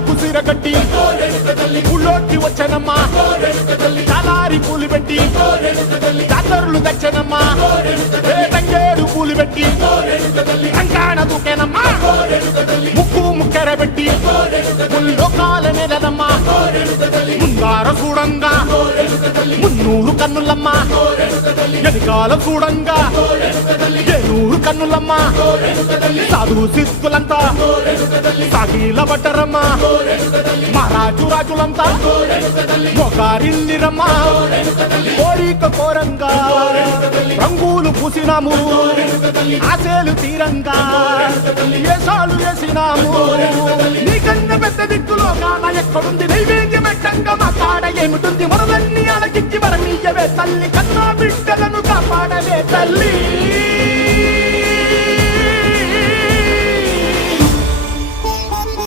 ఊళ్ళకు సిరగట్టి ఊళ్ళోకి వచ్చనమ్మా చాలారి పూలు పెట్టి జాతరులు తెచ్చనమ్మా తంగేడు పూలు పెట్టి కంకాణ దూకేనమ్మా ముక్కు ముక్కెర పెట్టి ముల్లోకాల నెలనమ్మా ముందార చూడంగా మున్నూరు కన్నులమ్మా ఎనికాల చూడంగా ఏనూరు కన్నులమ్మా సాధువు సిద్ధులంతా సాగిల బట్టరమ్మా మహారాజు రాజులంతా మొగారిల్లిరమ్మా కోరిక కోరంగా రంగులు పూసినాము ఆశలు తీరంగా ఏసాలు వేసినాము నీకన్నా పెద్ద దిక్కులో కాన ఎక్కడుంది నైవేద్యం పెట్టంగా మా కాడ ఏమిటుంది మనలన్నీ అలకిచ్చి మరణీయవే తల్లి కన్నా బిడ్డలను కాపాడవే తల్లి